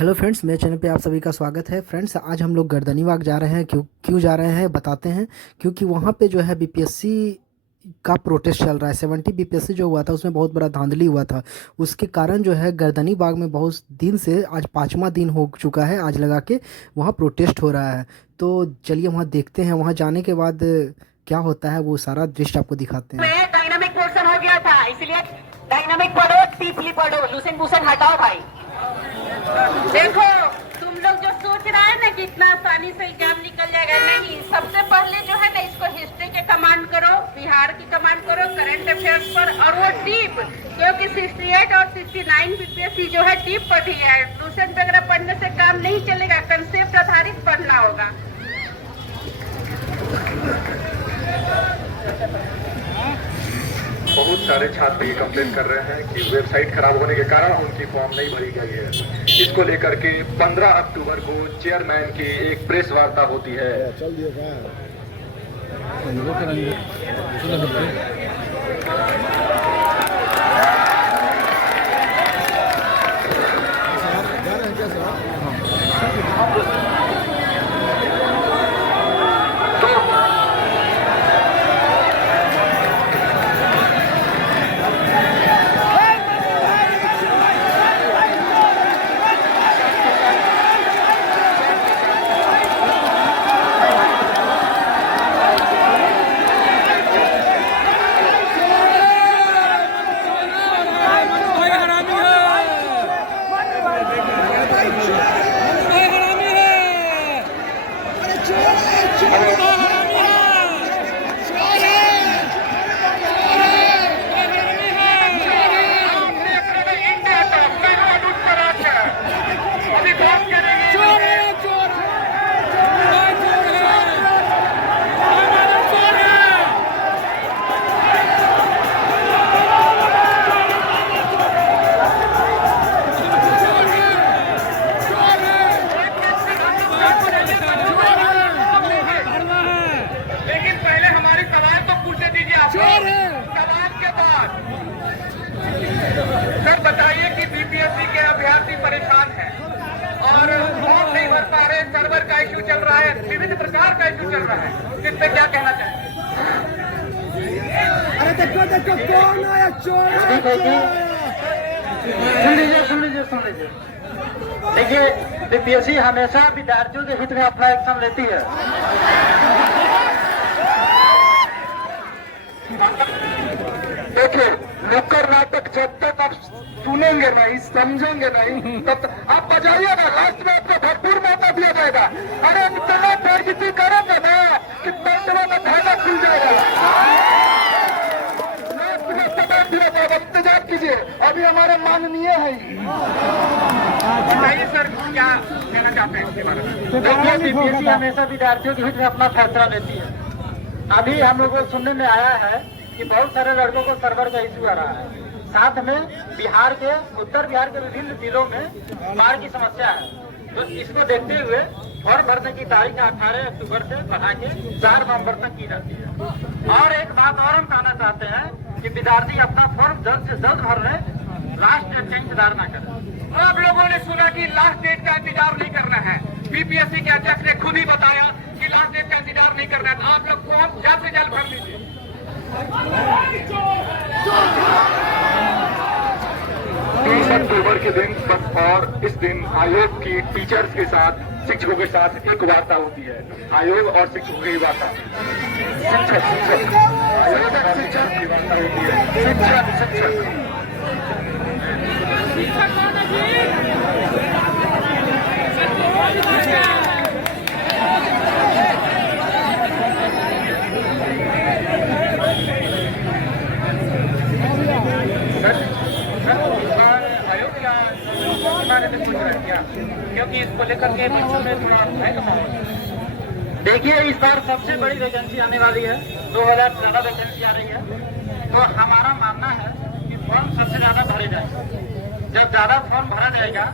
Hello friends, मेरे channel पे आप सभी का स्वागत है। फ्रेंड्स, आज हम लोग गर्दनी बाग जा रहे हैं। क्यों जा रहे हैं बताते हैं। क्योंकि वहाँ पे जो है बीपीएससी का प्रोटेस्ट चल रहा है। 70 बीपीएससी जो हुआ था उसमें बहुत बड़ा धांधली हुआ था। उसके कारण जो है गर्दनी बाग में बहुत दिन से, आज 5वां दिन हो चुका है आज लगा के, वहाँ प्रोटेस्ट हो रहा है। तो चलिए वहाँ देखते हैं। वहाँ जाने के बाद क्या होता है वो सारा दृश्य आपको दिखाते हैं। डायनामिक पोर्शन हो गया था, इसलिए डायनामिक पढ़ो, डीपली पढ़ो, लूसेंट बूसेंट हटाओ भाई। देखो, तुम लोग जो सोच रहा है ना कि इतना आसानी से एग्जाम निकल जाएगा, नहीं। सबसे पहले जो है ना, इसको हिस्ट्री के कमांड करो, बिहार की कमांड करो, करंट अफेयर्स पर, और वो डीप, क्योंकि 68 और 69 बीपीएससी जो है डीप पढ़ी है। लूसेंट वगैरह पढ़ने से काम नहीं चलेगा, कंसेप्ट आधारित पढ़ना होगा। बहुत सारे छात्र ये कंप्लेन कर रहे हैं कि वेबसाइट खराब होने के कारण उनकी फॉर्म नहीं भरी गई है। इसको लेकर के 15 अक्टूबर को चेयरमैन की एक प्रेस वार्ता होती है। सर बताइए कि बीपीएससी के अभ्यर्थी परेशान हैं और फॉर्म नहीं भर पा रहे, सर्वर का इश्यू चल रहा है, विभिन्न प्रकार का इश्यू चल रहा है। इस पे क्या कहना चाहेंगे? अरे देखो देखो कौन आया, चोर सुन लीजिए। देखिए, बीपीएससी हमेशा विद्यार्थियों के हित में अपना एक्शन लेती है। देखिए, नुक्कड़ नाटक जब तक आप सुनेंगे नहीं, समझेंगे नहीं, तब तक आप बजाइए ना, लास्ट में आपको भरपूर मौका दिया जाएगा। अरे इतना बेइज्जती करेंगे ना कि पेटवा में धागा खुल जाएगा। लास्ट में समय दिया जाएगा, इंतजार कीजिए, अभी हमारे माननीय है। बताइए सर, क्या कहना चाहते हैं इसके बारे में? देखिए, बीपीएससी हमेशा विद्यार्थियों के हित में अपना फैसला लेती है। अभी हम लोगों को सुनने में आया है कि बहुत सारे लड़कों को सर्वर का इश्यू आ रहा है। साथ में उत्तर बिहार के विभिन्न जिलों में बाढ़ की समस्या है। तो इसको देखते हुए फॉर्म भरने की तारीख 18 अक्टूबर से बढ़ा के 4 नवंबर तक की जाती है। और एक बात और हम कहना चाहते हैं कि विद्यार्थी अपना फॉर्म जल्द से जल्द भर ले, लास्ट डेट का इंतजार न करें। आप लोगों ने सुना कि लास्ट डेट का इंतजार नहीं करना है। बीपीएससी के अध्यक्ष ने खुद ही बताया कि लास्ट डेट का इंतजार नहीं करना है। आप लोग फॉर्म जल्द से जल्द भर लीजिए। 30 अक्टूबर के दिन और इस दिन आयोग की टीचर्स के साथ, शिक्षकों के साथ एक वार्ता होती है। आयोग और शिक्षकों की वार्ता, आयोग और शिक्षक की वार्ता होती है। शिक्षक क्योंकि इसको लेकर के में थोड़ा है का माहौल। देखिए, इस बार सबसे बड़ी वैकेंसी आने वाली है। 2000 से ज्यादा वैकेंसी आ रही है। तो हमारा मानना है कि फॉर्म सबसे ज्यादा भरे जाएंगे। जब ज्यादा फॉर्म भरा जाएगा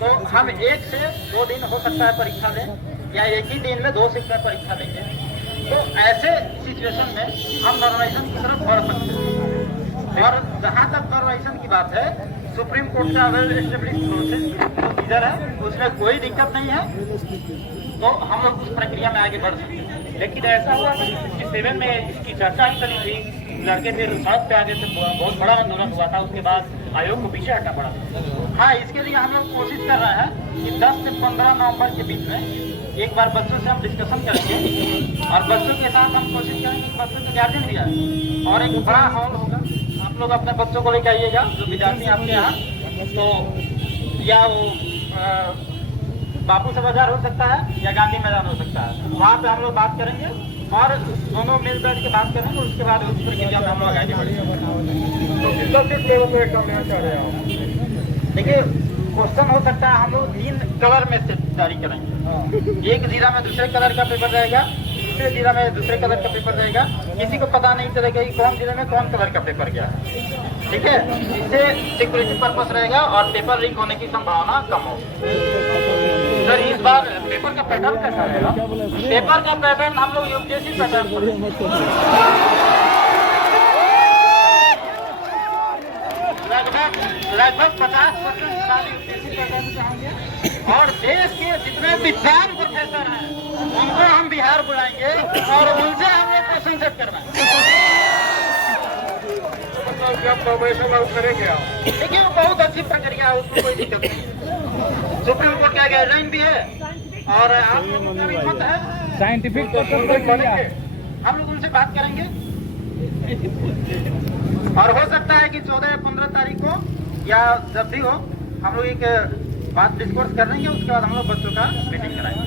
तो हम 1 से 2 दिन हो सकता है परीक्षा लें, या एक ही दिन में 2 शिक्षक परीक्षा लेंगे। तो ऐसे सिचुएशन में हम नॉर्मलाइजेशन की तरफ बढ़ सकते हैं। और जहाँ तक नॉर्मलाइजेशन की बात है, सुप्रीम कोर्ट का वेल एस्टेब्लिश प्रोसीजर है, उसमें कोई दिक्कत नहीं है, तो हम लोग उस प्रक्रिया में आगे बढ़ सकते हैं। लेकिन ऐसा हुआ कि 67 में इसकी चर्चा ही चली थी, लड़के फिर सड़क पे आगे से बहुत बड़ा आंदोलन हुआ था, उसके बाद आयोग को पीछे हटना पड़ा। हाँ, इसके लिए हम लोग कोशिश कर रहे हैं कि 10 से 15 नवंबर के बीच में एक बार बच्चों से हम डिस्कशन करेंगे और बच्चों के साथ हम कोशिश करेंगे कि बच्चों के गार्जियन भी आए और एक बड़ा हॉल होगा, आप लोग अपने बच्चों को लेकर आइएगा जो विद्यार्थी आपके यहाँ, तो या वो बापू से बाजार हो सकता है या गांधी मैदान हो सकता है, वहाँ पे हम लोग बात करेंगे और दोनों मिल बैठ के बात करेंगे, उसके बाद उस प्रक्रिया में हम लोग आगे बढ़ेंगे। देखिए, क्वेश्चन हो सकता है हम लोग 3 कलर में से जारी करेंगे, एक जिला में दूसरे कलर का पेपर रहेगा, दूसरे जिला में दूसरे कलर का पेपर रहेगा, किसी को पता नहीं चलेगा कि कौन जिले में कौन कलर का पेपर गया है, ठीक है। इससे सिक्योरिटी पर्पस रहेगा और पेपर लीक होने की संभावना कम हो। सर, इस बार पेपर का पैटर्न कैसा रहेगा? पेपर का पैटर्न हम लोग यूपीएससी पैटर्न लगभग 50% यूपीएससी पैटर्न चाहेंगे और देश के जितने विद्वान प्रोफेसर हैं उनको हम बिहार बुलाएंगे और उनसे हम लोग क्वेश्चन सेट करवाएंगे। करेंगे देखिए, वो बहुत अच्छी प्रक्रिया है, उसमें कोई दिक्कत नहीं है। सुप्रीम कोर्ट का गाइडलाइन भी है और आप लोगों का भी मत है, साइंटिफिक हम लोग उनसे बात करेंगे और हो सकता है कि 14 या 15 तारीख को या जब भी हो हम लोग एक बात डिस्कोर्स कर लेंगे, उसके बाद हम लोग बच्चों का मीटिंग कराएंगे।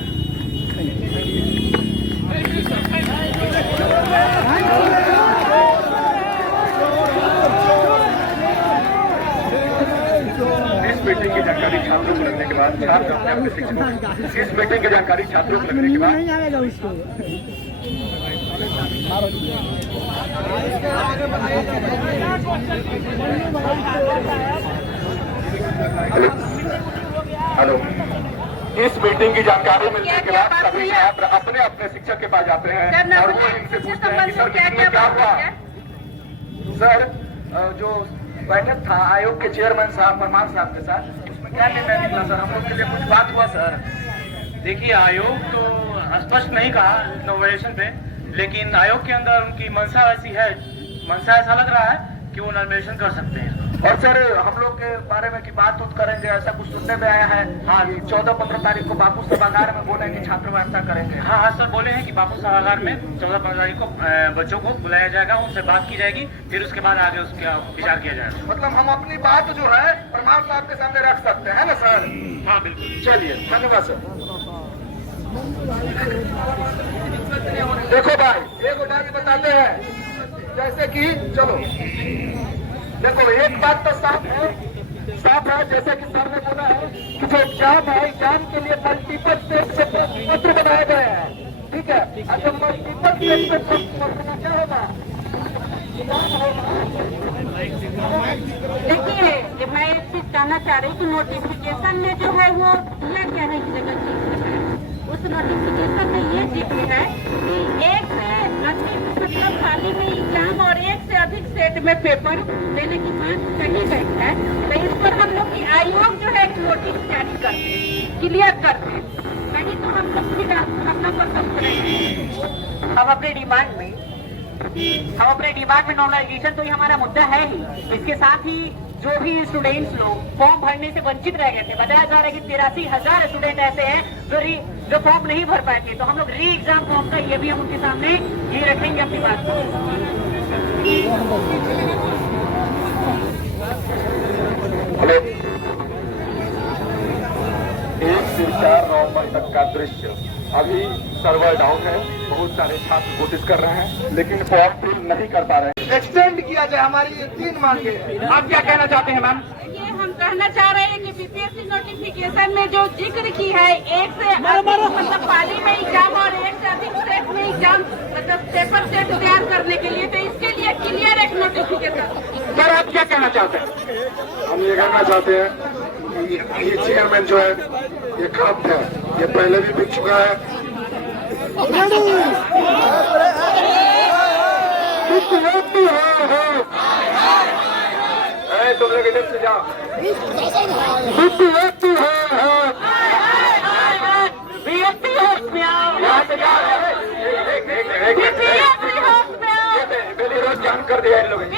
इस मीटिंग की जानकारी छात्रों को लगने के बाद छात्र अपने अपने शिक्षकों इस मीटिंग की जानकारी छात्रों को लगने के बाद हेलो, इस मीटिंग की जानकारी मिलने के बाद सभी छात्र अपने अपने शिक्षक के पास जाते हैं और वो इनसे पूछते हैं कि सर क्या हुआ। सर, जो बैठक था आयोग के चेयरमैन साहब परमार साहब के साथ, उसमें क्या निर्णय निकला सर? हम लोग के लिए कुछ बात हुआ सर? देखिए, आयोग तो स्पष्ट नहीं कहा नोमिनेशन पे, लेकिन आयोग के अंदर उनकी मंशा ऐसी है, मंशा ऐसा लग रहा है कि वो नॉमिनेशन कर सकते हैं। और सर, हम लोग के बारे में की बात करेंगे, ऐसा कुछ सुनने में आया है। हाँ, 14-15 तारीख को बापू सभागार में बोले कि छात्र वार्ता करेंगे। हाँ हाँ सर, बोले हैं कि बापू सभागार में 14-15 तारीख को बच्चों को बुलाया जाएगा, उनसे बात की जाएगी, फिर उसके बाद आगे उसका विचार किया जाएगा। मतलब हम अपनी बात जो है परमार साहब के सामने रख सकते हैं ना सर? हाँ बिल्कुल। चलिए, धन्यवाद सर। देखो भाई, एक उदाहरण बताते हैं, जैसे कि चलो देखो, एक बात तो साफ है, जैसे कि सर ने बोला है कि जो एग्जाम है, एग्जाम के लिए मल्टीपल स्टेट से पत्र बनाए गए हैं, ठीक है। अब जब मल्टीपल स्टेट से पत्र क्या होगा? देखिए, मैं एक चीज कहना चाह रही हूँ कि नोटिफिकेशन में जो है वो दिया क्या है इस जगह की, उस नोटिफिकेशन में ये जिक्र है कि एक से अधिक मतलब खाली में एग्जाम और एक से अधिक सेट में पेपर देने की बात कही गई है। तो इस पर हम लोग की आयोग जो है एक नोटिस जारी करते, क्लियर करते, नहीं तो हम लोग फिर अपना पसंद करेंगे। हम अपने डिमांड में नॉर्मलाइजेशन, तो ये हमारा मुद्दा है ही। इसके साथ ही जो भी स्टूडेंट्स लोग फॉर्म भरने से वंचित रह गए थे, बताया जा रहा है कि 83,000 स्टूडेंट ऐसे हैं जो फॉर्म नहीं भर पाए थे, तो हम लोग री एग्जाम फॉर्म का ये भी हम उनके सामने ये रखेंगे अपनी बात को। हेलो, 1 से 4 नवंबर तक का दृश्य। अभी सर्वर डाउन है, बहुत सारे छात्र कोशिश कर रहे हैं लेकिन फॉर्म फिल नहीं कर पा रहे हैं। एक्सटेंड किया जाए, हमारी ये 3 मांगे। आप क्या कहना चाहते हैं मैम? ये हम कहना चाह रहे हैं कि बीपीएससी नोटिफिकेशन में जो जिक्र की है, एक से अधिक मतलब पाली में एग्जाम और एक से अधिक सेट में एग्जाम मतलब पेपर सेट तैयार करने के लिए, तो इसके लिए क्लियर एक नोटिफिकेशन। सर, आप क्या कहना चाहते हैं? हम ये कहना चाहते हैं कि ये चेयरमैन जो है ये करप्ट है, ये पहले भी बिक चुका है। तुम लोग इधर से जाओ। यहाँ से जाओ। बेली रोज जाम कर दिया इन लोगों ने।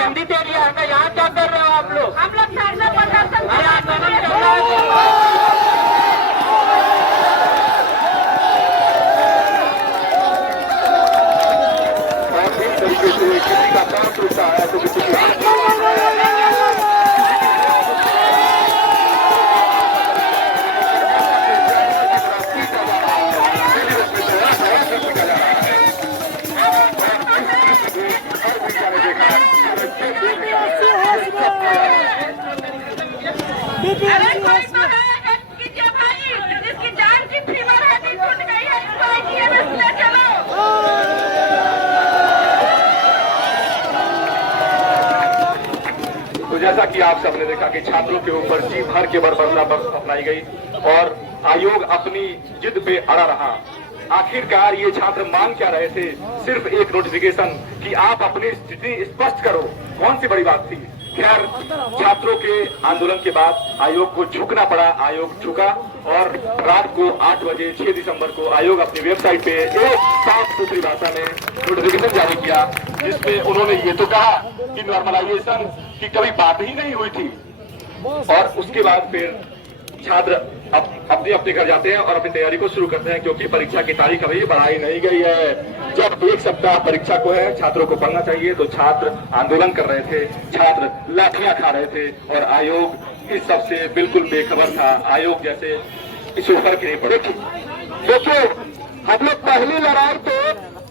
गंदी दे दिया है। यहाँ क्या कर रहे हो आप लोग? हम लोग धरना प्रदर्शन तरीके से किसी का काम टूटता है तो किसी की अरे कोई तो है कीजिए भाई, जिसकी जान की फीवर है, दी टूट गई है, इसको IGNS ले चलो। तो जैसा कि आप सबने देखा कि छात्रों के ऊपर जी भर के बर्बरता अपनाई गई और आयोग अपनी जिद पे अड़ा रहा। आखिरकार ये छात्र मांग क्या रहे थे? सिर्फ एक नोटिफिकेशन कि आप अपनी स्थिति स्पष्ट करो। कौन सी बड़ी बात थी? खैर, छात्रों के आंदोलन के बाद आयोग को झुकना पड़ा। आयोग झुका और रात को 8 बजे 6 दिसंबर को आयोग अपनी वेबसाइट पे एक साफ सुथरी भाषा में नोटिफिकेशन जारी किया, जिसमें उन्होंने ये तो कहा कि नॉर्मलाइजेशन की कभी बात ही नहीं हुई थी। और उसके बाद फिर छात्र अपने अपने घर जाते हैं और अपनी तैयारी को शुरू करते हैं, क्योंकि परीक्षा की तारीख अभी बढ़ाई नहीं गई है। जब एक सप्ताह परीक्षा को है, छात्रों को पढ़ना चाहिए, तो छात्र आंदोलन कर रहे थे, छात्र लाठियां खा रहे थे और आयोग इस सब से बिल्कुल बेखबर था। आयोग जैसे इस ऊपर की नहीं पड़े। देखिए, हम लोग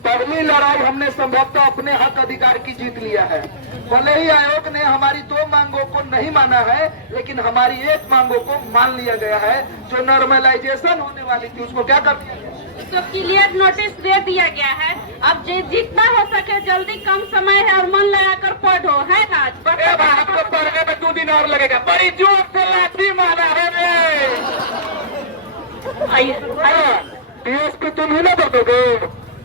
पहली लड़ाई हमने संभवतः अपने हक अधिकार की जीत लिया है। भले ही आयोग ने हमारी 2 मांगों को नहीं माना है, लेकिन हमारी एक मांगों को मान लिया गया है। जो नॉर्मलाइजेशन होने वाली थी उसको क्या कर दिया गया? तो क्लियर नोटिस दे दिया गया है। अब जितना हो सके जल्दी, कम समय है और मन लगाकर पढ़ो, है ना? आपको पढ़ने में 2 दिन और लगेगा। बड़ी जोर से लाठी मारा है। DSP तुम ही ना बदोगे,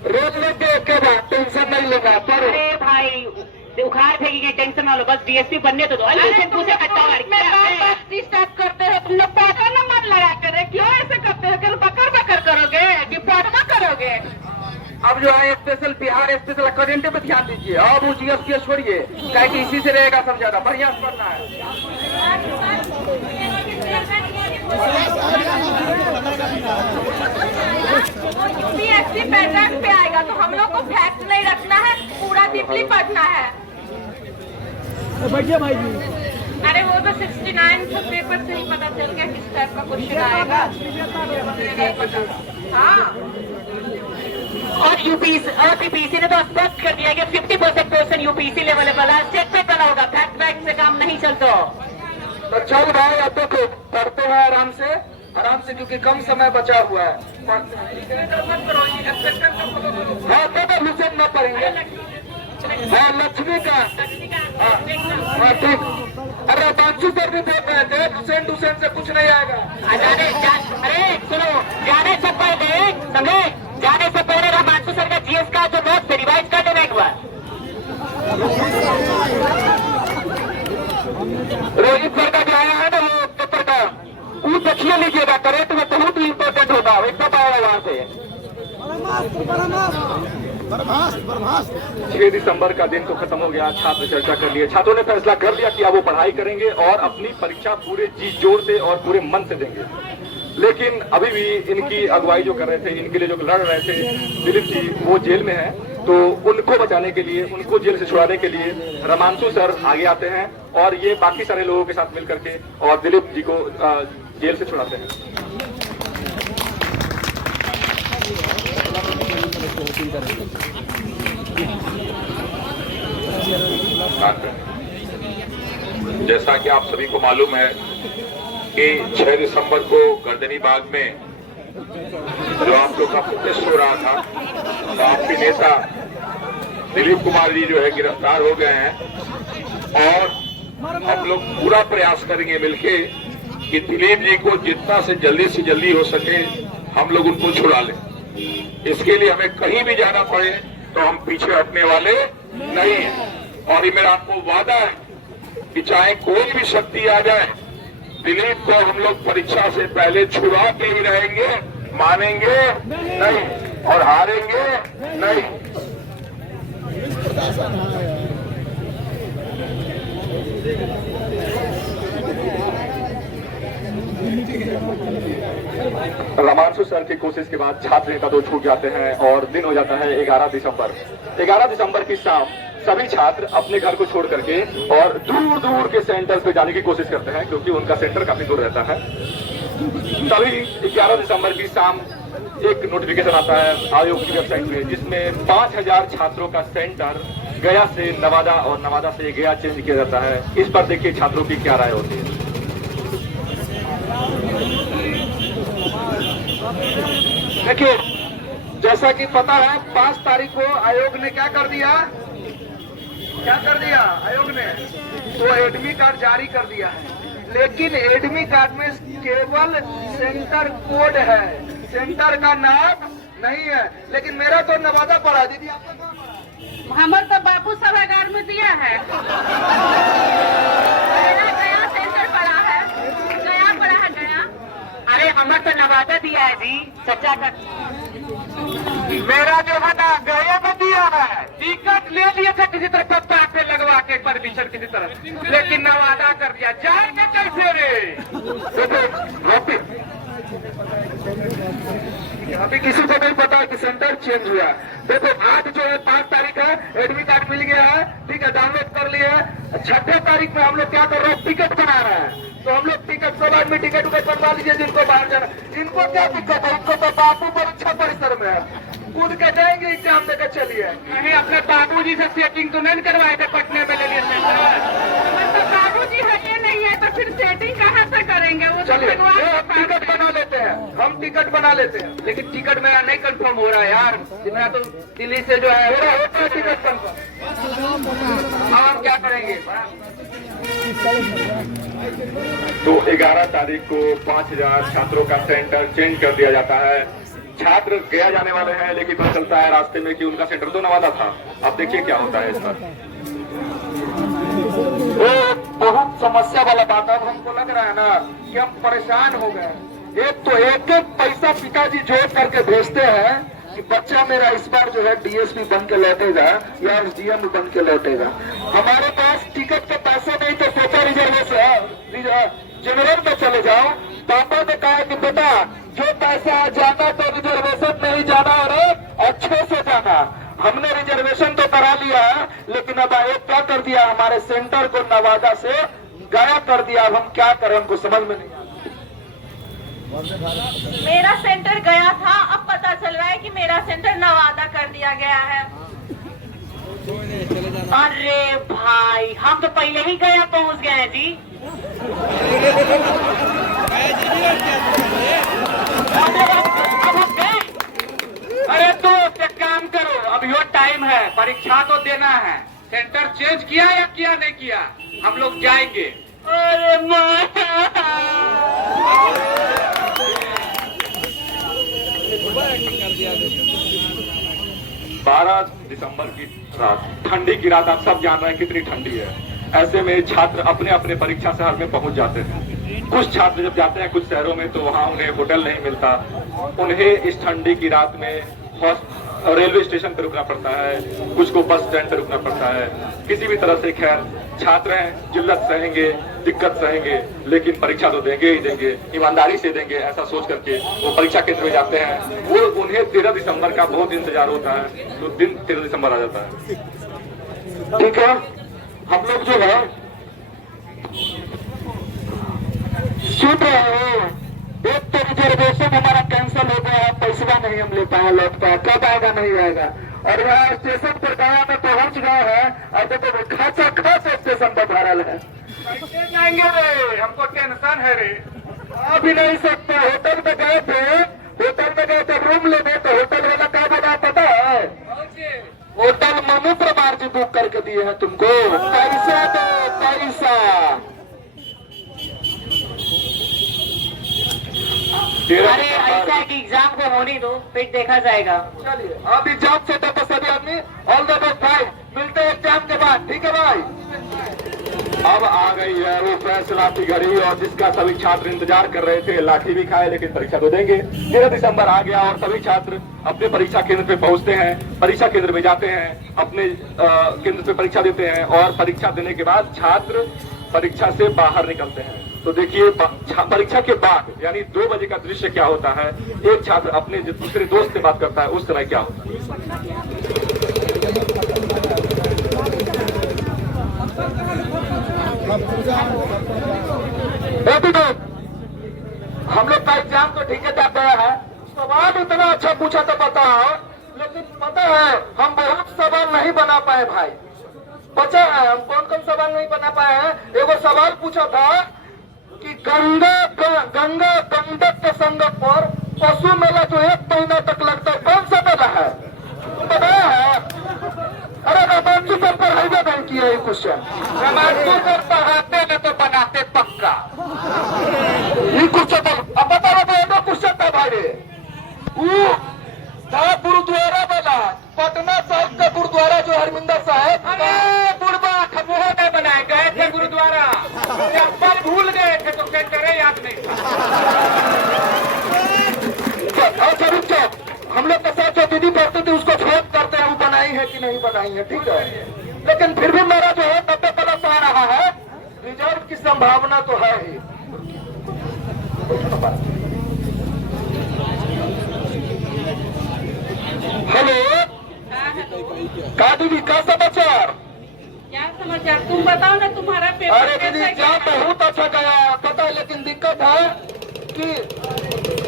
रोज लेके के बाद टेंशन नहीं लेना। पर अरे भाई, उखाड़ फेंकेंगे, टेंशन ना लो, बस DSP बनने तो दो। डिस्टर्ब करते हो तुम लोग, पढ़ो ना मन लगा कर। क्यों ऐसे करते हो? क्या बकर बकर करोगे कि पढ़ना करोगे? अब जो है स्पेशल बिहार स्पेशल करेंट पे ध्यान दीजिए। अब वो GSP छोड़िए, क्या कि इसी से रहेगा सब ज्यादा बढ़िया पढ़ना है। UPSC पैटर्न पे आएगा तो हम लोग को फैक्ट नहीं रखना है, पूरा डीपली पढ़ना है। बैठिए भाई जी। अरे वो तो 69 पेपर से ही पता चल गया किस टाइप का क्वेश्चन आएगा। हाँ, और UPSC ने तो स्पष्ट कर दिया कि 50% क्वेश्चन UPSC लेवलेबल है। स्टेटमेंट बना होगा, फैक्ट से काम नहीं चलता। तो चल भाई, अब देखो पढ़ते हैं आराम से, क्योंकि कम समय बचा हुआ है। हाँ, तो हुसैन न पढ़ेंगे। हाँ, लक्ष्मी का। हाँ ठीक। अरे बांसु सर भी बोल रहे थे हुसैन से कुछ नहीं आएगा। अरे सुनो, जाने से पहले समझे, जाने से पहले रामांशु सर का GS का जो नोट से रिवाइज कर देना एक बार। रोहित सर का जो आया है ना वो पेपर का, वो देखिए लीजिएगा, करेक्ट में बहुत ही इम्पोर्टेंट होगा। इतना पाएगा वहाँ से। 6 दिसंबर का दिन तो खत्म हो गया। छात्र चर्चा कर लिए, छात्रों ने फैसला कर लिया कि अब वो पढ़ाई करेंगे और अपनी परीक्षा पूरे जी जोर से और पूरे मन से देंगे। लेकिन अभी भी इनकी अगुवाई जो कर रहे थे, इनके लिए जो लड़ रहे थे दिलीप जी, वो जेल में हैं। तो उनको बचाने के लिए, उनको जेल से छुड़ाने के लिए रामांशु सर आगे आते हैं और ये बाकी सारे लोगों के साथ मिल करके और दिलीप जी को जेल से छुड़ाते हैं। जैसा कि आप सभी को मालूम है कि 6 दिसंबर को गर्दनी बाग में जो आप लोग का प्रोटेस्ट हो रहा था, तो आपके नेता दिलीप कुमार जी जो है गिरफ्तार हो गए हैं और हम लोग पूरा प्रयास करेंगे मिलके कि दिलीप जी को जितना से जल्दी हो सके हम लोग उनको छुड़ा लें। इसके लिए हमें कहीं भी जाना पड़े तो हम पीछे हटने वाले नहीं हैं। और ये मेरा आपको वादा है कि चाहे कोई भी शक्ति आ जाए, दिलीप को हम लोग परीक्षा से पहले छुड़ा के ही रहेंगे, मानेंगे नहीं और हारेंगे नहीं। रामांशु सर की कोशिश के बाद छात्र नेता 2 छूट जाते हैं और दिन हो जाता है 11 दिसंबर। 11 दिसंबर की शाम सभी छात्र अपने घर को छोड़ करके और दूर दूर के सेंटर पे जाने की कोशिश करते हैं, क्योंकि उनका सेंटर काफी दूर रहता है। तभी 11 दिसंबर की शाम एक नोटिफिकेशन आता है आयोग की वेबसाइट पे, जिसमें 5000 छात्रों का सेंटर गया से नवादा और नवादा से गया चेंज किया जाता है। इस पर देखिए छात्रों की क्या राय होती है। देखिए, जैसा कि पता है 5 तारीख को आयोग ने क्या कर दिया आयोग ने, तो एडमी कार्ड जारी कर दिया है। लेकिन एडमी कार्ड में केवल सेंटर कोड है, सेंटर का नाम नहीं है। लेकिन मेरा तो नवादा पड़ा। दीदी आपका कहाँ पड़ा? हमारे तो बापू सभागार में दिया है। गया सेंटर पड़ा है, गया पड़ा है गया। अरे हमारे तो नवादा दिया है जी, सच्चा का। मेरा जो है ना गया में दिया है। टिकट ले लिया था किसी तरह पत्ता पे लगवा के परमिशन किसी तरह, लेकिन नवादा कर दिया। जाएंगे कैसे रे? अभी किसी को नहीं पता कि सेंटर चेंज हुआ। देखो आज जो है 5 तारीख है, एडमिट कार्ड मिल गया है, ठीक है, डाउनलोड कर लिए है। 6 तारीख में हम लोग क्या कर रहे हैं, टिकट बना रहे हैं। तो हम लोग टिकट के बाद में टिकट बनवा लीजिए जिनको बाहर जाना। इनको क्या दिक्कत है? इनको तो बापू परीक्षा परिसर में है, कूद के जाएंगे एग्जाम देकर। चलिए, कहीं अपने बाबूजी से सेटिंग तो नहीं करवाए थे पटने में ले लिए सेंटर? बाबूजी है ये नहीं है तो फिर सेटिंग कहाँ से करेंगे? वो तो चलिए भगवान के पास टिकट बना लेते हैं, हम टिकट बना लेते हैं। लेकिन टिकट मेरा नहीं कंफर्म हो रहा है यार। मेरा तो दिल्ली से जो है हो रहा है टिकट कंफर्म। हम क्या करेंगे? तो 11 तारीख को 5000 छात्रों का सेंटर चेंज कर दिया जाता है। छात्र गया जाने वाले हैं, लेकिन पता चलता है रास्ते में कि उनका सेंटर तो नवादा था। अब देखिए क्या होता है इस पर। बहुत समस्या वाला बात है। अब हमको लग रहा है ना कि हम परेशान हो गए। एक तो एक पैसा पिताजी जोड़ करके भेजते हैं कि बच्चा मेरा इस बार जो है डीएसपी बन के लौटेगा या एसडीएम बन के लौटेगा। हमारे पास टिकट के पैसे नहीं तो सोचा रिजर्वेशन जनरल में चले जाओ। पापा ने कहा कि बेटा जो पैसा जाना तो रिजर्वेशन में ही जाना और अच्छे से जाना। हमने रिजर्वेशन तो करा लिया है, लेकिन अब आयोग क्या कर दिया, हमारे सेंटर को नवादा से गया कर दिया। अब हम क्या करें, हमको समझ में नहीं। मेरा सेंटर गया था, अब पता चल रहा है कि मेरा सेंटर नवादा कर दिया गया है। अरे भाई, हम तो पहले ही गया पहुंच गए हैं जी। अरे तो एक काम करो, अब यो टाइम है, परीक्षा तो देना है। सेंटर चेंज किया या किया नहीं किया, हम लोग जाएंगे। अरे 12 दिसंबर की रात, ठंडी की रात, आप सब जान रहे हैं कितनी ठंडी है। ऐसे में छात्र अपने अपने परीक्षा शहर में पहुंच जाते हैं। कुछ छात्र जब जाते हैं कुछ शहरों में, तो वहां उन्हें होटल नहीं मिलता। उन्हें इस ठंडी की रात में रेलवे स्टेशन पर रुकना पड़ता है, कुछ को बस स्टैंड पर रुकना पड़ता है। किसी भी तरह से खैर छात्र हैं, जिल्लत सहेंगे, दिक्कत सहेंगे, लेकिन परीक्षा तो देंगे ही देंगे, ईमानदारी से देंगे, ऐसा सोच करके वो परीक्षा केंद्र में जाते हैं। वो उन्हें 13 दिसंबर का बहुत इंतजार होता है, तो दिन 13 दिसंबर आ जाता है। ठीक है, हम लोग जो है सुन रहे हो, एक तो रिजर्वेशन हमारा कैंसिल हो गया है, पैसा नहीं हम ले पाए, लौट पाए, कब आएगा नहीं आएगा। और यहाँ स्टेशन पर गया में पहुंच गए हैं और देखो खासा खास स्टेशन पर भरल है। कैसे जाएंगे रे, हमको टेंशन है रे। आ भी नहीं सकते। होटल में गए थे रूम लेने, तो होटल वाला क्या बना पता है? होटल मनु प्रमाण जी बुक करके दिए हैं तुमको। पैसा दो, पैसा। अरे ऐसा है कि एग्जाम को होने दो, फिर देखा जाएगा। चलिए, अब एग्जाम से तो सभी आदमी ऑल द बेस्ट भाई, मिलते हैं एग्जाम के बाद, ठीक है भाई। अब आ गई है वो फैसला की घड़ी और जिसका सभी छात्र इंतजार कर रहे थे। लाठी भी खाए लेकिन परीक्षा तो देंगे। 13 दिसंबर आ गया और सभी छात्र अपने परीक्षा केंद्र पे पहुंचते हैं, परीक्षा केंद्र में जाते हैं, अपने केंद्र पे परीक्षा देते हैं और परीक्षा देने के बाद छात्र परीक्षा से बाहर निकलते हैं। तो देखिए परीक्षा के बाद यानी 2 बजे का दृश्य क्या होता है। एक छात्र अपने दूसरे दोस्त से बात करता है, उस समय क्या होता है। हम लोग का एग्जाम तो ठीक है जाता है, सवाल इतना अच्छा पूछा तो बताओ, लेकिन पता है हम बहुत सवाल नहीं बना पाए भाई। बचा है हम कौन कौन सवाल नहीं बना पाए हैं। एगो सवाल पूछा था कि गंगा गंडक के संगम पर पशु मेला जो 1 महीना तक लगता है, कौन सा मेला है बताया है। अरे रोमांचू सर पर हाईवे नहीं किया ये क्वेश्चन। रोमांचू सर पढ़ाते हैं तो बनाते पक्का ये क्वेश्चन। अब बताओ तो एक क्वेश्चन था भाई वो था गुरुद्वारा वाला, पटना साहिब का गुरुद्वारा जो हरमिंदर साहब। अरे बुढ़बा खबुआ नहीं बनाए गए थे गुरुद्वारा, चप्पल भूल गए थे तो सेंटर याद नहीं। अच्छा रुक जाओ, हम लोग के साथ जो दीदी पढ़ते थे उसको फोन करते हैं वो बनाई है कि नहीं बनाई है, ठीक है। लेकिन फिर भी मेरा जो है 90+ आ रहा है, रिजल्ट की संभावना तो है ही। हेलो का दीदी का समाचार। क्या समाचार तुम बताओ ना, तुम्हारा पेपर अरे दीदी एग्जाम बहुत अच्छा गया पता है, लेकिन दिक्कत है कि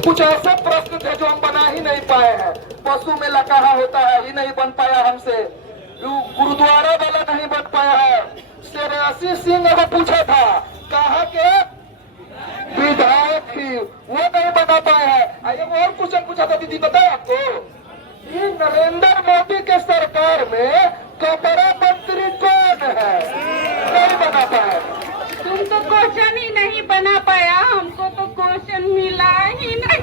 कुछ ऐसे प्रश्न थे जो हम बना ही नहीं पाए हैं। पशु मेला कहाँ होता है ये नहीं बन पाया हमसे, गुरुद्वारा वाला नहीं बन पाया है। शेरासी सिंह अगर पूछा था कहाँ के विधायक थी वो नहीं बना पाए हैं। एक और क्वेश्चन पूछा था दीदी बताया आपको, ये नरेंद्र मोदी के सरकार में कपड़ा मंत्री कौन है, नहीं बना पाया। तुम तो क्वेश्चन ही नहीं बना पाया, हमको तो क्वेश्चन मिला ही नहीं।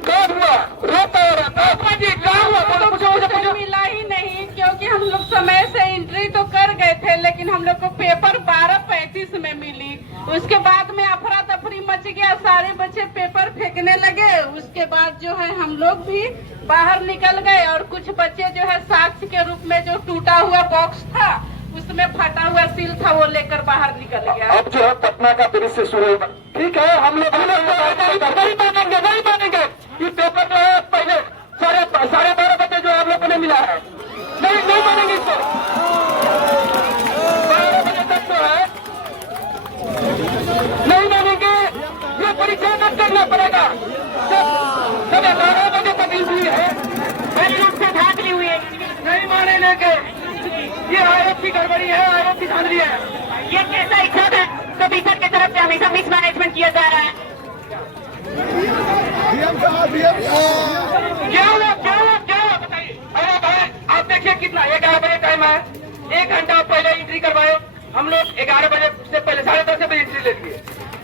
कौन हुआ रोता रहता जी, क्या हुआ क्वेश्चन मिला ही नहीं, क्योंकि हम लोग समय से एंट्री तो कर गए थे, लेकिन हम लोग को पेपर 12:35 में मिली। उसके बाद में अफरा तफरी मच गया, सारे बच्चे पेपर फेंकने लगे। उसके बाद जो है हम लोग भी बाहर निकल गए और कुछ बच्चे जो है साक्ष्य के रूप में जो टूटा हुआ बॉक्स था उसमें फटा हुआ सील था वो लेकर बाहर निकल गया। अब जो है पटना का दृश्य शुरू होगा, ठीक है। हम लोग नहीं मानेंगे ये पेपर जो है पहले 12:30 बजे जो आप लोगों ने मिला है, नहीं मानेंगे इसको। 12 बजे तक जो है नहीं मानेंगे, ये परीक्षा मत करना पड़ेगा। जब 11 बजे तक हुई है बड़ी रूप से धांधली हुई है, नहीं माने लेके ये आयोग की गड़बड़ी है, आयोग की धांधली है। ये कैसा एग्जाम है कभी सर की तरफ से हमेशा मिसमैनेजमेंट किया जा रहा है। क्या हुआ बताइए। अरे भाई आप देखिए कितना 11 बजे टाइम है, 1 घंटा पहले एंट्री करवाए हम लोग। 11 बजे से पहले 10:30 बजे एंट्री ले लिए,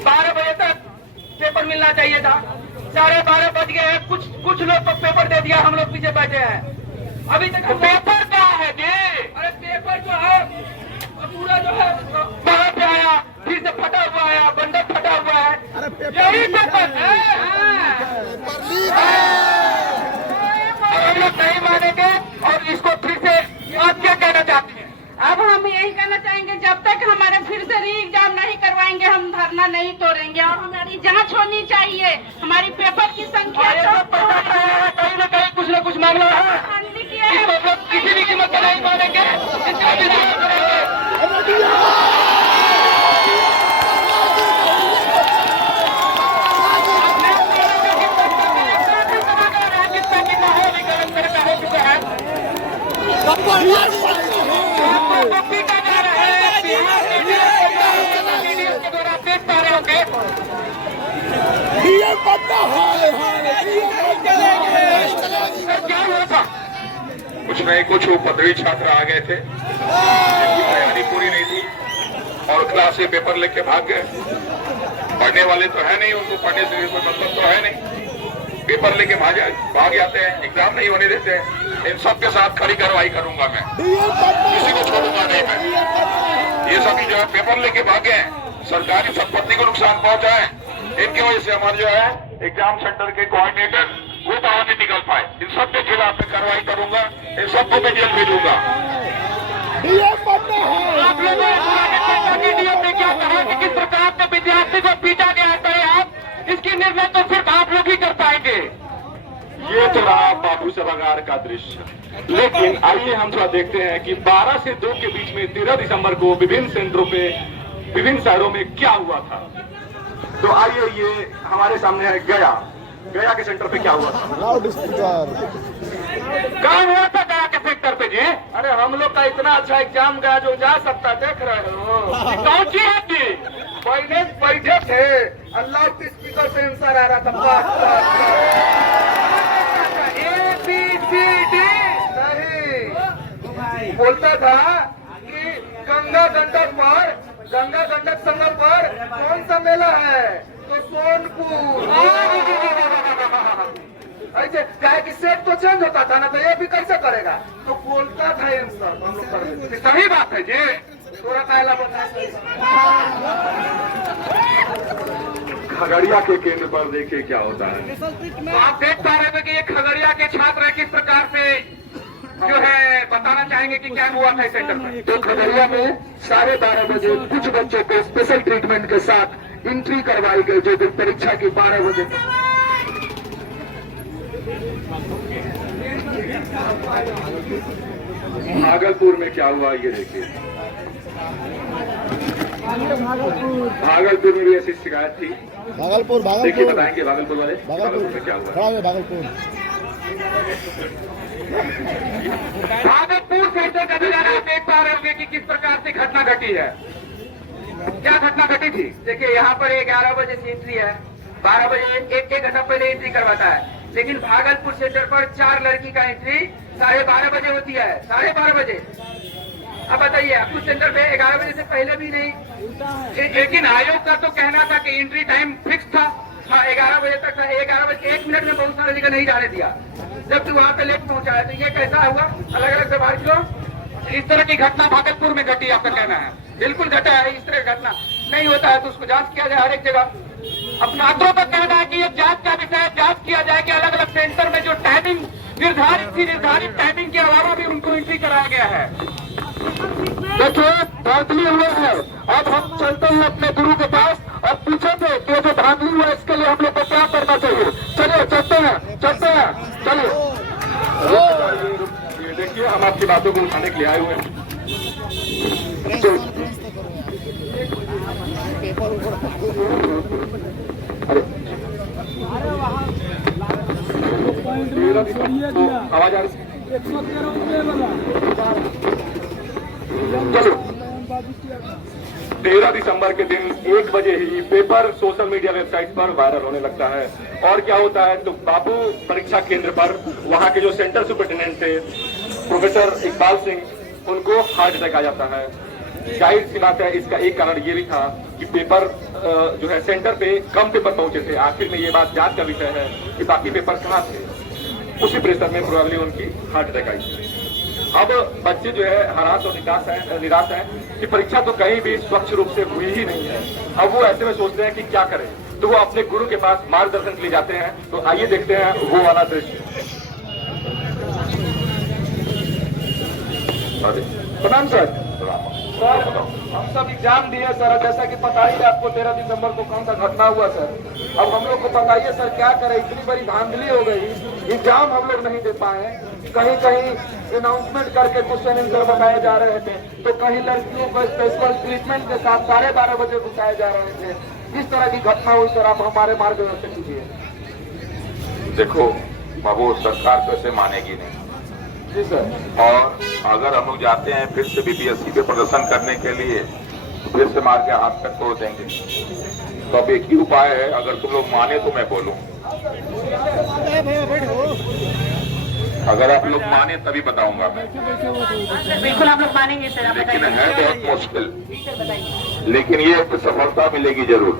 12 बजे तक पेपर मिलना चाहिए था। 12:30 बज गए हैं, कुछ लोग तो पेपर दे दिया, हम लोग पीछे बैठे हैं अभी तक। पेपर क्या है जी? अरे पेपर जो है पूरा जो है बाहर से आया, फिर से फटा हुआ आया, बंडल फटा हुआ है, यही पेपर है। हम लोग नहीं मानेंगे और इसको फिर से आप क्या कहना चाहती हैं? अब हम यही कहना चाहेंगे, जब तक हमारे फिर से री एग्जाम नहीं करवाएंगे हम धरना नहीं तोड़ेंगे और हमारी जांच होनी चाहिए। हमारी पेपर की संख्या कहीं न कुछ मामला है, किसी भी कीमत पर नहीं मानेंगे, इसका विरोध करेंगे। कुछ नहीं कुछ वो पदवी छात्र आ गए थे, जिनकी तैयारी पूरी नहीं थी और क्लास से पेपर लेके भाग गए। पढ़ने वाले तो है नहीं, उनको पढ़ने से कोई मतलब तो है नहीं, पेपर लेके भाग जाते हैं, एग्जाम नहीं होने देते हैं। इन सब के साथ खड़ी कार्रवाई करूंगा मैं, किसी को छोड़ूंगा नहीं मैं। ये सभी जो है पेपर लेके भागे हैं, सरकारी संपत्ति को नुकसान पहुंचा है, इनकी वजह से हमारे जो है एग्जाम सेंटर के कोऑर्डिनेटर वो बाहर नहीं निकल पाए। इन सब के खिलाफ मैं कार्रवाई करूंगा, इन सबको मैं जेल भेजूंगा। आप लोगों ने डीएम ने क्या कहा कि किस प्रकार से विद्यार्थी को पीटा गया है, आप इसकी निर्णय तो सिर्फ आप लोग ही कर पाएंगे। ये तो रहा बाबू सभागार का दृश्य, लेकिन आइए हम थोड़ा देखते हैं कि 12 से 2 के बीच में 13 दिसंबर को विभिन्न सेंटरों पे विभिन्न शहरों में क्या हुआ था। तो आइए ये हमारे सामने है गया के सेंटर पे क्या हुआ था। कहाँ हुआ था गया के सेक्टर पे जी? अरे हम लोग का इतना अच्छा एग्जाम गया जो जा सकता, देख रहे हो। कौन सी है जी? पहले बैठे थे, अल्लाह स्पीकर से आंसर आ रहा था, ABCD नहीं बोलता था कि गंगा गंडक संगम पर कौन सा मेला है, तो सोनपुर। ऐसे क्या कि सेट तो चेंज होता था ना, तो ये भी कैसे करेगा, तो बोलता था आंसर। सही बात है जी, थोड़ा पहला बता। खगड़िया के केंद्र पर देखिए क्या होता है। तो आप देख पा रहे थे कि ये खगड़िया के छात्र किस प्रकार से जो है बताना चाहेंगे कि क्या हुआ था इस सेंटर में। तो खगड़िया में 12:30 बजे कुछ बच्चों को स्पेशल ट्रीटमेंट के साथ एंट्री करवाई गई, जो दिन परीक्षा की 12 बजे। भागलपुर में क्या हुआ ये देखिए। भागलपुर में भी ऐसी शिकायत थी। भागलपुर देखिए बताएंगे भागलपुर वाले, भागलपुर में क्या हुआ। भागलपुर सेंटर का नजारा आप देख पा रहे होंगे कि किस प्रकार से घटना घटी है। क्या घटना घटी थी? देखिए यहाँ पर 11 बजे से एंट्री है, 12 बजे एक घंटा पहले एंट्री करवाता है, लेकिन भागलपुर सेंटर पर 4 लड़की का एंट्री 12:30 बजे होती है, 12:30 बजे। अब बताइए, अब कुछ सेंटर पे 11 बजे से पहले भी नहीं, लेकिन आयोग का तो कहना था कि एंट्री टाइम फिक्स था, हाँ 11 बजे तक था। 11 बजे 1 मिनट में बहुत सारे जगह नहीं जाने दिया, जबकि वहाँ पे लेट पहुंचा है। तो ये कैसा हुआ? अलग अलग सवारियों इस तरह की घटना भागलपुर में घटी, आपका कहना है? बिल्कुल घटा है, इस तरह की घटना नहीं होता है तो उसको जांच किया जाए हर एक जगह। अब छात्रों का कहना है कि ये जांच का विषय है, जांच किया जाए कि अलग अलग सेंटर में जो टाइमिंग निर्धारित थी, निर्धारित टाइमिंग के अलावा भी उनको एंट्री कराया गया है। देखिए धांधली हुआ है, अब हम चलते हैं अपने गुरु के पास और पूछे थे कि जो धांधली हुआ इसके लिए हम लोग को क्या करना चाहिए। चलिए चलते हैं चलिए। ये देखिए हम आपकी बातों को उठाने के लिए आए हुए हैं। आवाज आ रही? चलो 13 दिसंबर के दिन 1 बजे ही पेपर सोशल मीडिया वेबसाइट पर वायरल होने लगता है। और क्या होता है, तो बाबू परीक्षा केंद्र पर वहां के जो सेंटर सुपरिटेंडेंट थे प्रोफेसर इकबाल सिंह, उनको हार्ट अटैक आ जाता है। जाहिर सी बात है, इसका एक कारण ये भी था कि पेपर जो है सेंटर पे कम पेपर पहुंचे थे। आखिर में ये बात जांच का विषय है कि बाकी पेपर कहाँ थे। उसी प्रेशर में प्रोबेबली उनकी हार्ट अटैक आई। अब बच्चे जो है हरास और निराश हैं कि परीक्षा तो कहीं भी स्वच्छ रूप से हुई ही नहीं है। अब वो ऐसे में सोचते हैं कि क्या करें, तो वो अपने गुरु के पास मार्गदर्शन के लिए जाते हैं। तो आइए देखते हैं वो वाला दृश्य। प्रणाम सर। सर हम सब एग्जाम दिए सर, जैसा कि पता ही है आपको 13 दिसंबर को कौन सा घटना हुआ सर। अब हम लोग को बताइए सर क्या करें, इतनी बड़ी धांधली हो गई, एग्जाम हम लोग नहीं दे पाए। कहीं अनाउंसमेंट करके क्वेश्चन आंसर बताए जा रहे थे, तो कहीं लड़कियों को स्पेशल ट्रीटमेंट के साथ 12:30 बजे घुसाए जा रहे थे। इस तरह की घटना हुई सर, आप हमारे मार्गदर्शन कीजिए। देखो बाबू, सरकार तो ऐसे मानेगी नहीं जी सर। और अगर हम लोग जाते हैं फिर से बीपीएससी पे प्रदर्शन करने के लिए, फिर से मार के हाथ तक तोड़ देंगे। तो अब एक ही उपाय है, अगर तुम लोग माने तो मैं बोलूं, अगर आप लोग माने तभी बताऊंगा मैं। बिल्कुल आप लोग मानेंगे सर, आप लेकिन बताइए। है बहुत मुश्किल, लेकिन ये सफलता मिलेगी जरूर।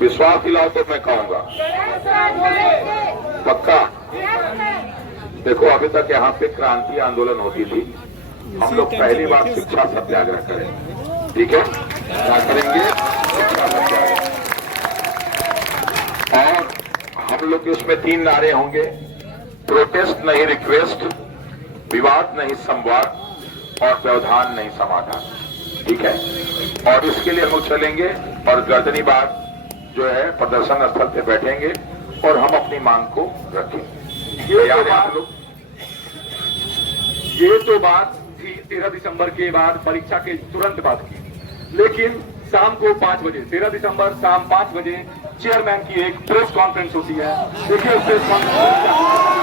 विश्वास दिलाओ तो मैं कहूंगा। पक्का? देखो अभी तक यहाँ पे क्रांति आंदोलन होती थी, हम लोग पहली बार शिक्षा सत्याग्रह करेंगे, ठीक है? क्या करेंगे? शिक्षा सत्याग्रह। और हम लोग के उसमें 3 नारे होंगे, प्रोटेस्ट नहीं रिक्वेस्ट, विवाद नहीं संवाद और व्यवधान नहीं समाधान, ठीक है? और इसके लिए हम लोग चलेंगे और गर्दनी बाग जो है प्रदर्शन स्थल पे बैठेंगे और हम अपनी मांग को रखेंगे। ये तो बात थी 13 दिसंबर के बाद, परीक्षा के तुरंत बाद की, लेकिन शाम को 5 बजे 13 दिसंबर शाम 5 बजे चेयरमैन की एक प्रेस कॉन्फ्रेंस होती है। देखिए उस प्रेस कॉन्फ्रेंस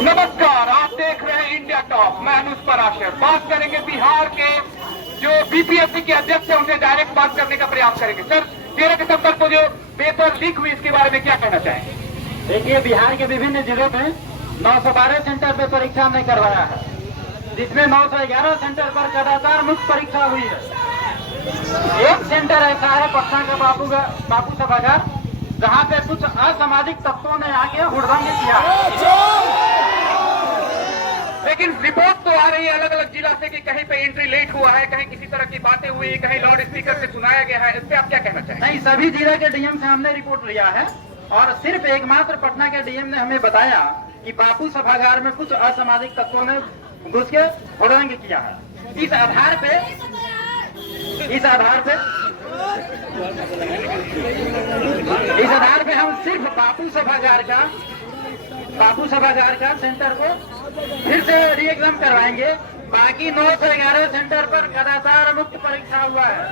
नमस्कार, आप देख रहे हैं इंडिया टॉप। मैं अनुज पराशर। बात करेंगे बिहार के जो बीपीएससी के अध्यक्ष हैं, उनसे डायरेक्ट बात करने का प्रयास करेंगे। सर, 13 दिसंबर को जो पेपर लीक हुई, इसके बारे में क्या कहना चाहेंगे? देखिए, बिहार के विभिन्न जिलों में 912 सेंटर पर परीक्षा हमने करवाया है, जिसमें 911 सेंटर पर कदाचार मुक्त परीक्षा हुई है। एक सेंटर ऐसा है पटना का बापू सभागार, जहाँ पे कुछ असामाजिक तत्वों ने आके हुड़दंग किया है। लेकिन रिपोर्ट तो आ रही है अलग अलग जिला से कि कहीं पे एंट्री लेट हुआ है, कहीं किसी तरह की बातें हुई, कहीं लाउड स्पीकर से सुनाया गया है। इस पे आप क्या कहना चाहेंगे? नहीं, सभी जिला के डीएम से हमने रिपोर्ट लिया है और सिर्फ एकमात्र पटना के डीएम ने हमें बताया कि बापू सभागार में कुछ असामाजिक तत्वों ने घुस के हुड़दंग किया है। इस आधार पे हम सिर्फ बापू सभागार का सेंटर को फिर से रीएग्जाम करवाएंगे। बाकी 9 से 11 सेंटर पर कदाचार मुक्त परीक्षा हुआ है।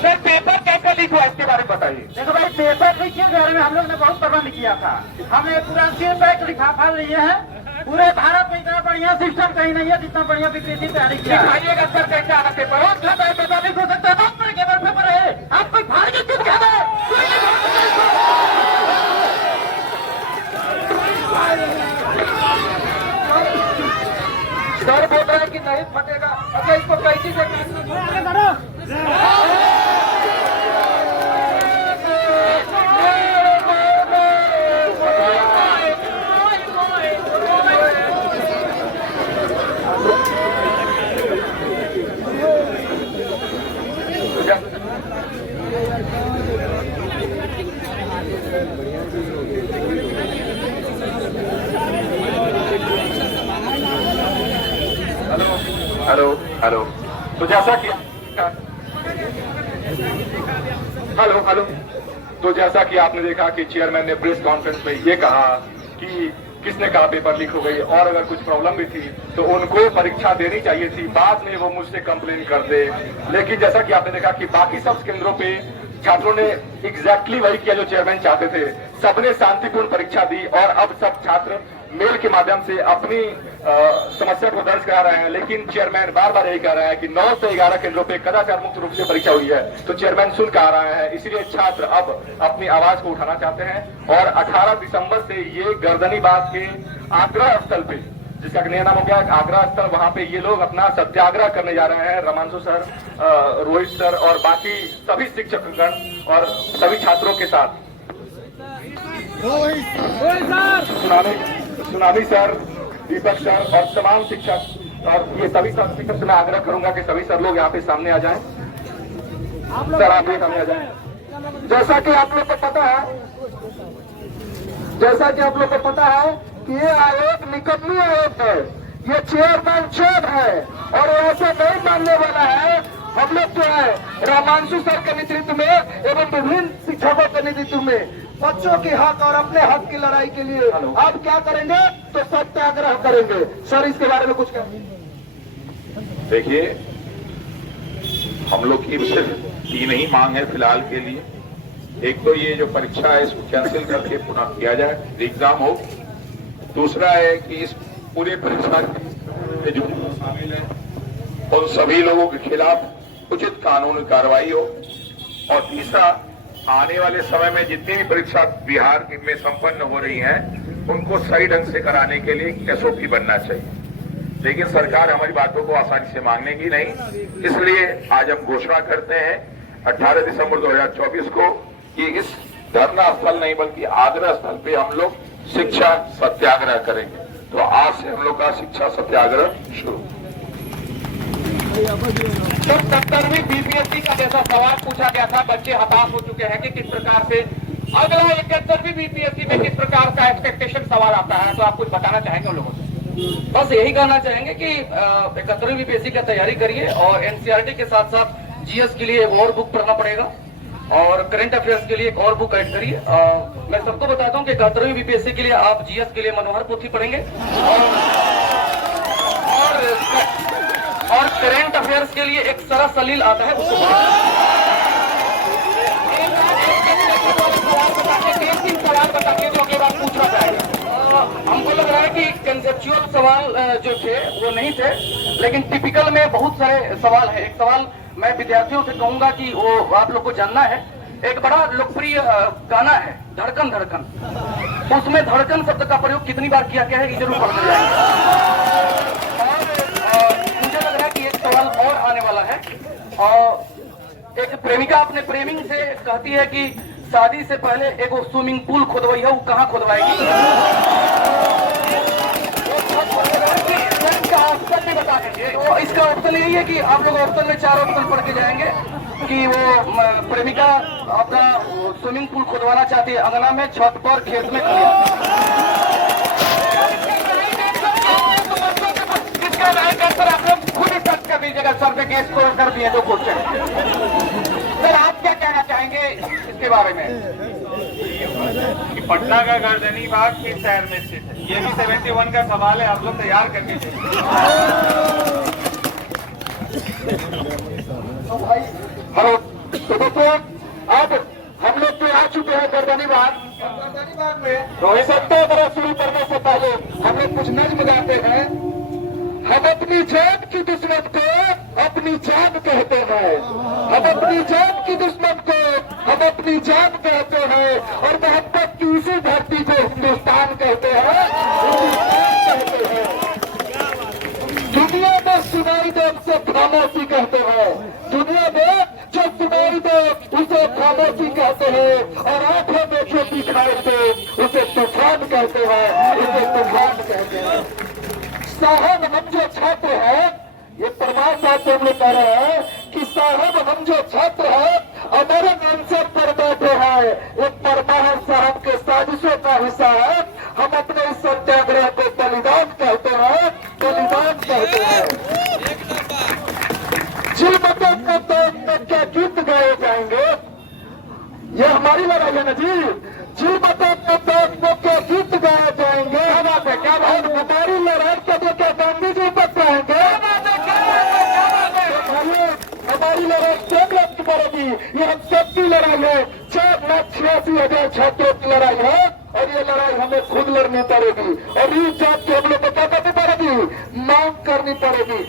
सर, पेपर कैसे लीक हुआ, इसके बारे में बताइए। देखो भाई, पेपर लीक के बारे में हम लोग ने बहुत प्रबंध किया था। हमने पूरा पैक लिफाफा लिए हैं। पूरे भारत में इतना बढ़िया सिस्टम कहीं नहीं है जितना बढ़िया बीपीएससी तैयारी किया है। दिखाइएगा सर कैसे आना पेपर हो। पेपर लीक हो सकता है, बहुत बड़े केवल पेपर है। आप कोई फाड़ के चुप कह दो। सर बोल रहे हैं कि नहीं फटेगा। अच्छा, इसको कैसी से हेलो। तो जैसा कि तो जैसा कि आपने देखा कि चेयरमैन ने प्रेस कॉन्फ्रेंस में ये कहा कि किसने कहा पेपर लीक हो गई, और अगर कुछ प्रॉब्लम भी थी तो उनको परीक्षा देनी चाहिए थी, बाद में वो मुझसे कंप्लेन करते। लेकिन जैसा कि आपने देखा कि बाकी सब केंद्रों पे छात्रों ने एग्जैक्टली वही किया जो चेयरमैन चाहते थे। सबने शांतिपूर्ण परीक्षा दी और अब सब छात्र मेल के माध्यम से अपनी समस्या को दर्ज करा रहे हैं। लेकिन चेयरमैन बार बार यही कह रहा है कि 9 से 11 केंद्रों पे कदाचार मुक्त रूप से परीक्षा हुई है। तो चेयरमैन सुन कह रहा है, इसलिए छात्र अब अपनी आवाज को उठाना चाहते हैं और 18 दिसंबर से ये गर्दनी बाग के आग्रह स्थल पे, जिसका नया नाम हो गया आग्रह स्थल, वहां पे ये लोग अपना सत्याग्रह करने जा रहे हैं। रमांशु सर, रोहित सर और बाकी सभी शिक्षकगण और सभी छात्रों के साथ सुनामी सर, दीपक सर और तमाम शिक्षक और ये सभी शिक्षक से मैं आग्रह करूंगा कि सभी सर लोग यहाँ पे सामने आ जाएं। सर, आप भी सामने आ जाएं। जैसा कि आप लोग को पता है कि ये आयोग निकम्मी आयोग है, ये चेयरमैन चोर है और ऐसे नहीं मानने वाला है। हम लोग जो है रामांशु सर के नेतृत्व में एवं विभिन्न शिक्षकों के नेतृत्व में बच्चों के हक और अपने हक की लड़ाई के लिए आप क्या करेंगे? तो सत्याग्रह करेंगे। सर इसके बारे में कुछ कहें। देखिए, हम लोग की सिर्फ 3 ही मांग है फिलहाल के लिए। एक तो ये जो परीक्षा है इसको कैंसिल करके पुनः किया जाए, एग्जाम हो। दूसरा है कि इस पूरे परीक्षा में जो शामिल है उन सभी लोगों के खिलाफ उचित कानूनी कार्रवाई हो। और तीसरा, आने वाले समय में जितनी भी परीक्षा बिहार में संपन्न हो रही हैं उनको सही ढंग से कराने के लिए एसओपी बनना चाहिए। लेकिन सरकार हमारी बातों को आसानी से मानेगी नहीं, इसलिए आज हम घोषणा करते हैं 18 दिसंबर 2024 को कि इस धरना स्थल नहीं बल्कि आग्रह स्थल पे हम लोग शिक्षा सत्याग्रह करेंगे। तो आज से हम लोग का शिक्षा सत्याग्रह शुरू। तो 70वीं बीपीएससी का जैसा सवाल पूछा गया था, बच्चे हताश हो चुके हैं कि किस प्रकार से अगला 71वीं बीपीएससी में किस प्रकार का एक्सपेक्टेशन सवाल आता है, तो आप कुछ बताना चाहेंगे उन लोगों से? बस यही कहना चाहेंगे कि 71वीं बीपीएससी का तैयारी करिए और एनसीईआरटी के साथ साथ जीएस के लिए एक और बुक पढ़ना पड़ेगा और करंट अफेयर्स के लिए एक और बुक ऐड करिए। मैं सबको बताता हूँ कि 71वीं बीपीएससी के लिए आप जीएस के लिए मनोहर पोथी पढ़ेंगे और करंट अफेयर्स के लिए एक सरस सलील आता है उसको सवाल बताइए जो अगली बार पूछा जाएगा। हमको लग रहा है कि कंसेप्चुअल सवाल जो थे वो नहीं थे, लेकिन टिपिकल में बहुत सारे सवाल है। एक सवाल मैं विद्यार्थियों से कहूंगा कि वो आप लोग को जानना है। एक बड़ा लोकप्रिय गाना है धड़कन धड़कन, उसमें धड़कन शब्द का प्रयोग कितनी बार किया गया है ये जरूर पढ़ जाएंगे। और मुझे लग रहा है कि एक सवाल और आने वाला है। और एक प्रेमिका अपने प्रेमी से कहती है कि शादी से पहले एक स्विमिंग पूल खोदवाई है, वो कहाँ खोदवाएगी? ऑप्शन भी बता दीजिए। तो इसका ऑप्शन यही है कि आप लोग ऑप्शन में 4 ऑप्शन पढ़ के जाएंगे कि वो प्रेमिका अपना स्विमिंग पूल खुदवाना चाहती है अंगना में, छत पर, खेत में, इसका राइट आंसर आप लोग खुद ही सर्च कर दीजिएगा। सर पे केस को कर दिए तो क्वेश्चन। सर आप क्या कहना चाहेंगे इसके बारे में? कि पटना का गर्दनी बाग किस शहर में स्थित है? ये भी 71 का सवाल है, आप लोग तैयार करके हेलो, तो दोस्तों अब हम लोग तो आ चुके हैं गर्दनी बाग। गर्दनी बाग में सत्याग्रह शुरू करने से पहले हम लोग कुछ नज्म गाते हैं। हम अपनी जान की दुश्मन को अपनी जान कहते हैं, हम अपनी जान की दुश्मन को हम अपनी जान कहते हैं और मोहब्बत की इसी धरती को हिंदुस्तान कहते हैं, हिंदुस्तान कहते हैं। दुनिया में सुनाई दे उसे खामोशी कहते हैं, दुनिया में जो सुनाई दे उसे खामोशी कहते हैं और आंखों में जो दिखाई दे उसे तूफान कहते हैं, उसे तूफान कहते हैं। साहब हम जो छात्र हैं, ये प्रमाण साहब से हम लोग कह रहे हैं कि साहब हम जो छात्र हैं हमारे मंच पर बैठे हैं, ये परमार साहब के साजिशों का हिस्सा है। हम अपने इस सत्याग्रह को बलिदान कहते हैं, बलिदान कहते हैं। जिन मतों को तो क्या गीत गाए जाएंगे, ये हमारी लड़ाई है ना जी। जिन मतों को तो क्या गीत गाए जाएंगे, क्या बात है, हमारी लड़ाई के लिए क्या गांधी जी बताएंगे? हमारी लड़ाई क्यों लक्ष्य पड़ेगी? ये हम सबकी लड़ाई है, 4,86,000 छात्रों की लड़ाई है और ये लड़ाई हमें खुद लड़नी पड़ेगी और इस जात की हम लोग को क्या करनी पड़ेगी? मांग करनी पड़ेगी।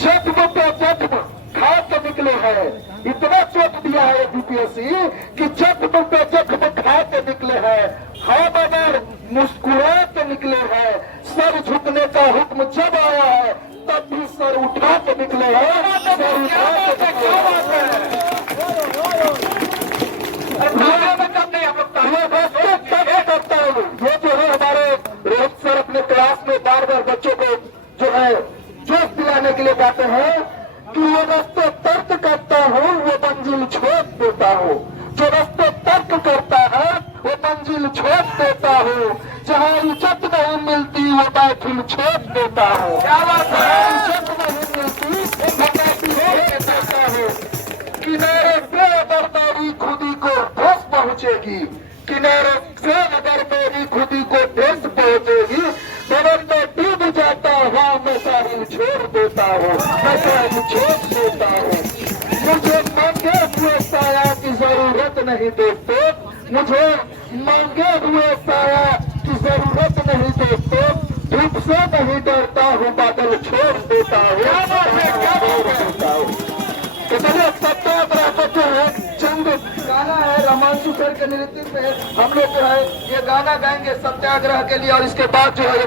जख्म पे जख्म खा के निकले हैं, इतना चोट दिया है बीपीएससी कि जख्म पे जख्म खा के निकले हैं, हम अगर मुस्कुरा के निकले हैं। सर झुकने का हुक्म जब आया है तब भी सर उठा के निकले हैं, सर उठा के निकले ये जो है हमारे रोहित सर अपने क्लास में बार बार बच्चों को जो है जोश दिलाने के लिए कहते हैं कि वो रास्ते तर्क करता हूँ वो मंजिल छोड़ देता हूँ, जो रास्ते तर्क करता है वो मंजिल छोड़ देता हूँ, जहाँ इज्जत नहीं मिलती वो महफिल छोड़ देता हूँ, इज्जत नहीं मिलती वो महफिल छोड़ देता हूँ। किनारे पे बर्बादी खुदी को ठोस पहुँचे पहुंचेगी, किनारे से अगर मेरी खुदी को ठेस पहुंचेगी, तो मैं डूब जाता हूँ, मैं साहिल छोड़ देता हूँ, मैं साहिल छोड़ देता हूँ। मुझे मांगे हुए साया की जरूरत नहीं दोस्तों, मुझे मांगे हुए साया की जरूरत नहीं दोस्तों, धूप से नहीं डरता हूँ, बादल छोड़ देता हूँ, छोड़ देता हूँ। तो चलिए सत्याग्रह का जो है चंद गाना है, रमांशु सर के नेतृत्व में हम लोग जो है ये गाना गाएंगे सत्याग्रह के लिए, और इसके बाद जो है